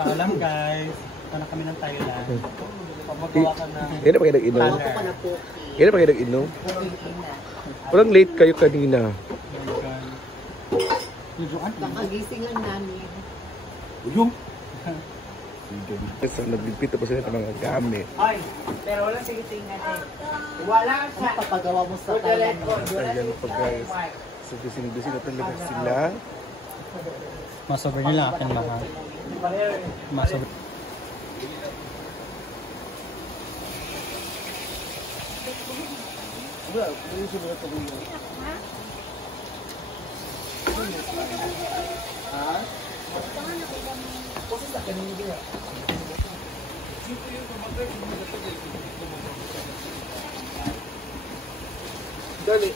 Paalam guys. Ano kami ng Thailand. Pamagawa ka na. Yan na pa kayo nag-inom? Yan na pa kayo nag-inom? Walang late kayo kanina. Kakagising lang namin. Uyong! So, nagligpit po sila ng mga gamit. Ay, pero wala sigitingan eh. Wala sa papagawa mo sa Thailand. Ayan po guys. So, busy-busy na talaga sila. Masober nila akin mahal. Masober. Dali.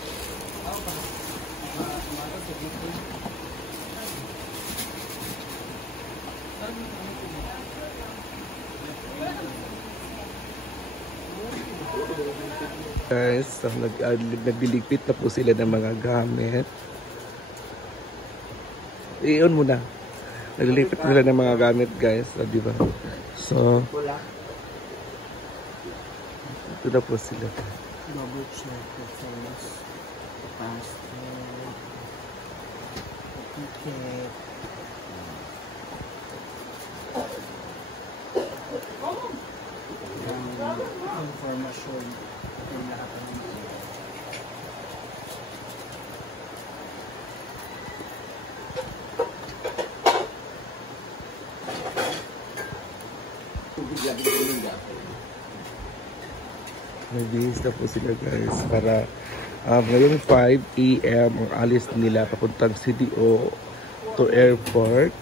Guys, so nagliligpit na po sila ng mga gamit. Iyon muna. Nagliligpit nila ng mga gamit guys, so, di ba? So, ito na po sila. Double check the first. Passport. Ticket. Information. Yung lahat ng Nagbihis na po sila guys para ngayong 5 AM ang alis nila papuntang CDO to airport.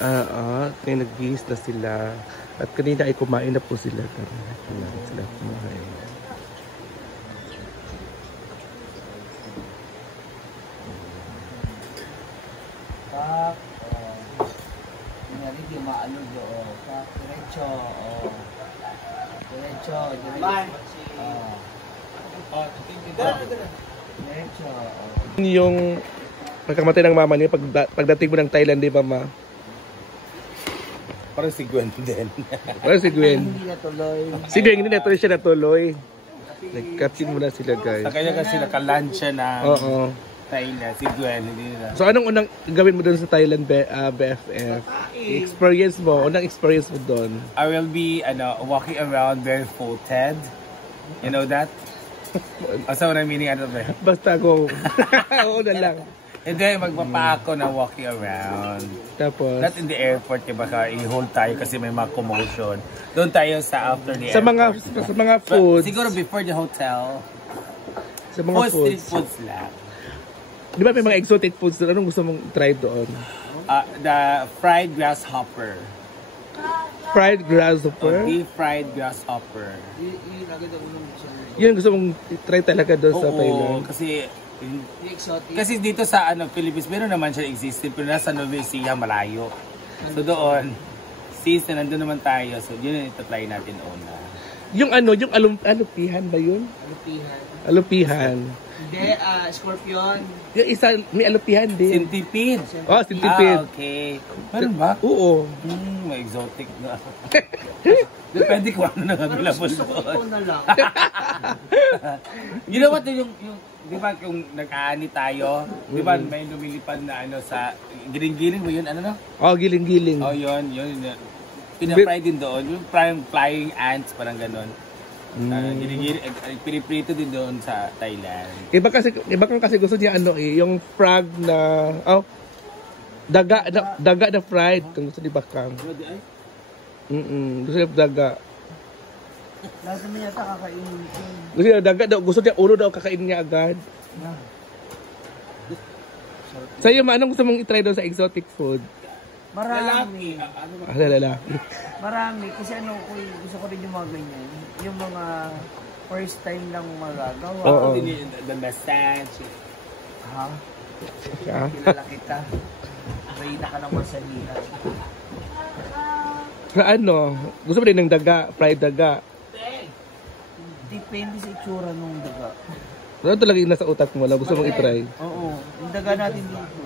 Kaya nagbihis na sila at kanina ay kumain na po sila. Kailangan sila kumain. Pak, nangyari di maano doon. Pak, diretso. Diretso. Diretso. Yung pagkamatay ng mama niya pagdating mo ng Thailand, di ba ma? Parang si Gwen din. Parang si Gwen. Hindi natuloy. Si Gwen hindi natuloy siya natuloy. Nag-caption muna sila guys. Sa kanya kasi naka-lunch siya na Thailand. Si Gwen, hindi nila. So anong unang gawin mo doon sa Thailand BFF? Experience mo, unang experience mo doon? I will be walking around barefooted. You know that? Asa mo na meaning ano ba? Basta go. Oo na lang. Hindi, magpapa ako na walking around. Tapos? Not in the airport, baka i-hold tayo kasi may mga commotion. Doon tayo sa after the sa airport. Sa mga foods. Siguro before the hotel. Sa mga foods. Street foods lang. Di ba may mga exotic foods doon? Anong gusto mong try doon? The fried grasshopper. Fried grasshopper? Deep fried grasshopper. Yun gusto mong try talaga doon sa Thailand? Kasi dito sa Philippines, meron naman siya existing, pero nasa Nueva Ecija, malayo. So doon, since na nandun naman tayo, so yun yung ita-try natin una. Yung yung alupihan ba yun? Alupihan. Hindi, scorpion. Yung isa, may alupihan din. Centipede. Oh, centipede. Okay. Meron ba? Oo. May exotic na. Depende kung ano na available doon. na lang. You know what, yung di ba kung nag-aani tayo, di ba may lumilipad na sa giling-giling mo yun, Oh, giling-giling. Oh, yun. Pinapry din doon, yung flying ants, parang ganon. Giling-giling, piniprito din doon sa Thailand. Iba kasi gusto niya yung frog na, daga na fried, kung gusto ni Bakang. Gusto niya daga. Lahat naman yata kakainin ko. Gusto niya daga daw, gusto niya ulo daw kakainin niya agad. Sa'yo, anong gusto mong itry doon sa exotic food? Marami. Lalaki. Marami. Kasi gusto ko rin yung mga ganyan. Yung mga first time lang magagawa. Oo. The massage. Ha? Yeah. Kilala kita. Reyna ka naman sa nila. Sa gusto mo din ng daga, fried daga. Depende sa itsura ng daga. Ano talaga yung nasa utak mo? Wala gusto mong itry? Oo, yung daga natin dito.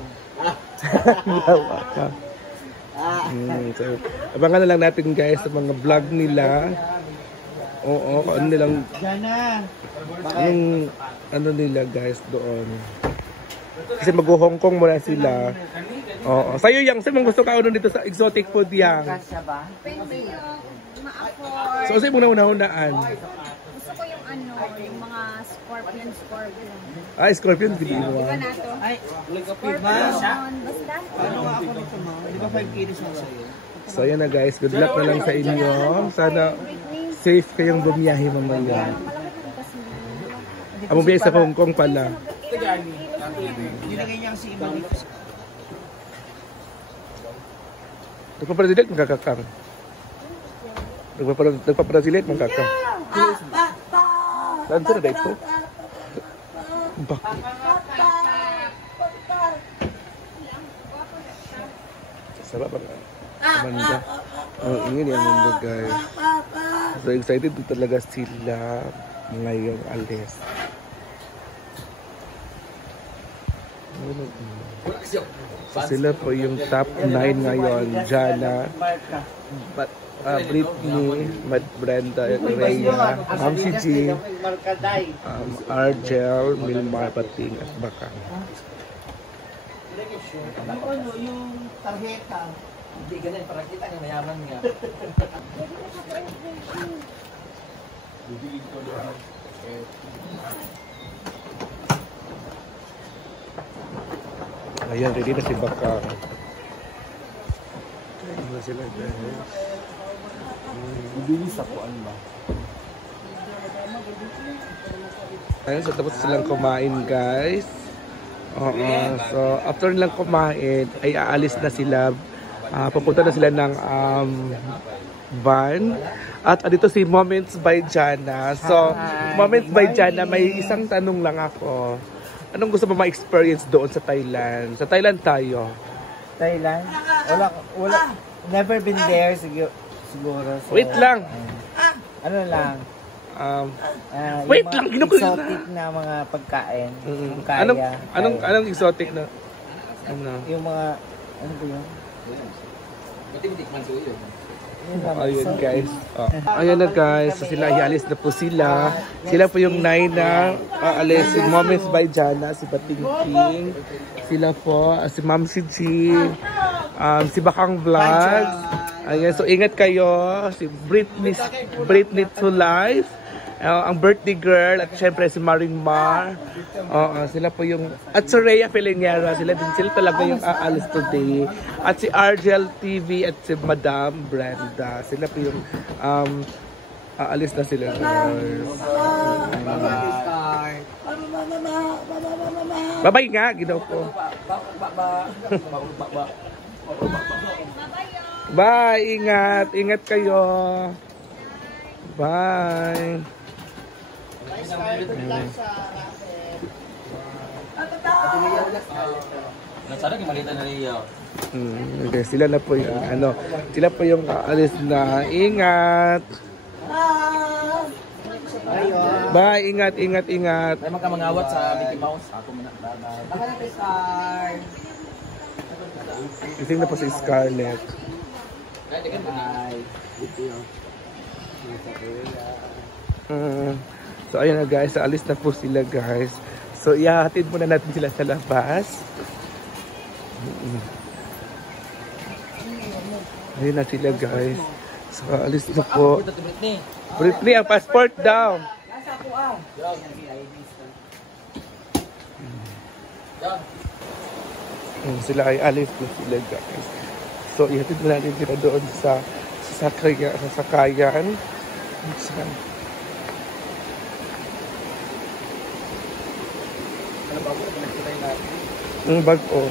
Lawa ka. So, abangan na lang natin guys sa mga vlog nila. Oo, kung ano nilang, Jana! yung ano nila guys doon. Kasi mag-Hong Kong muna sila. Oo, sa'yo yang, sa'yo mong gusto ka ano dito sa exotic food yang. Kasya ba? Pwede yung ma-afford. So, sa'yo mong nauna-hunaan. Gusto ko yung ano, yung mga scorpion. Ah, scorpion, hindi mo. Diba na to? Ay, Scorpion, basta. basta. Ano nga ako nito ma? Di ba 5 kilos na sa'yo? So, ayan na guys. Good luck na lang sa inyo. Sana safe kayong bumiyahe mamaya. Malaki na kasi. Ang bumiyahe sa Hong Kong pala. Nilagay niya kasi iba dito sa... Nagpaparasilit, magkakakang. Nagpaparasilit, magkakang. Saan sila dito? Bakit? Sarap ang Amanda. Oh, ingin yung Amanda guys. So excited talaga sila ngayong alis. So sila po yung top 9 ngayon. Jana, Britney, Brenda, Rhea, Ma'am si G, Argel, Milmar, Pating, at Bakang. Ano, yung tarjeta. Hindi ganyan, para kita niya mayaman nga. Ayan, ready na si Bakang. Ano sila guys? Bibilis ako, ano ba? Ayun, so tapos silang kumain guys. Oo, so after nilang kumain ay aalis na sila. Pupunta na sila ng van. At dito si Moments by Jana. So, Moments by Jana, may isang tanong lang ako. Anong gusto mo ma-experience doon sa Thailand? Sa Thailand tayo. Thailand? Wala. Never been there siguro. So, Wait lang. Ano lang? Wait yung lang, mga ginugulo exotic na mga pagkain. Kung kaya. Anong exotic na? Ano? Yung mga, ano ba yun? Matibitik man so yun. Ayun guys. Oh. Ayun na guys. So sila ialis na po sila. Sila po yung 9 na aalis. Si Moments by Jana, si Bating King. Sila po, si Ma'am si G, si Bakang Vlog. Ayan, so ingat kayo. Si Britney to Life. Ang birthday girl at syempre si Maring Mar. Sila po yung at si Rhea Filingera, sila talaga yung aalis today. At si Argel TV at si Madam Brenda. Sila po yung aalis na sila guys. Bye-bye nga, ginaw po. Bye, ingat. Ingat kayo. Bye. Nasara kung malita na rin Okay, sila na po yung sila po yung aalis na. Ingat. Bye, ingat. Ay magkamangawat sa Mickey Mouse. Ako muna. Gising na po si Scarlett. So ayun na guys, alis na po sila guys. So ihahatid muna natin sila sa labas. Ayun na sila guys. So alis na po. Britney, ang passport daw. Sila ay alis na sila guys. So ihatid muna natin sila doon sa sakayan. Ang bag o.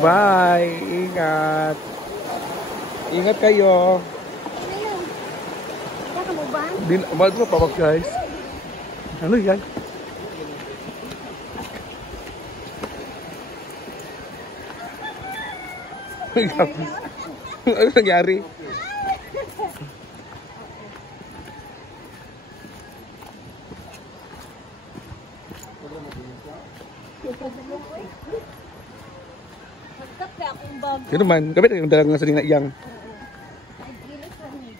Bye! Ingat! Ingat kayo! Baka mo ba? Mahal mo pa guys. Ano yan? Ano nangyari? Magkape akong bag. Yun naman, kapit yung dalang sa na iyang. Nag-ilis lang eh.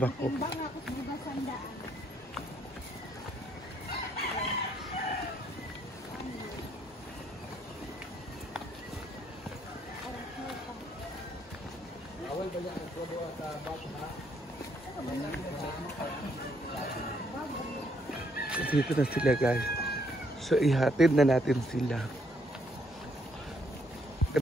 Bako. Timbang ako sa mga sandaan. Dito na sila guys. So ihatid na natin sila.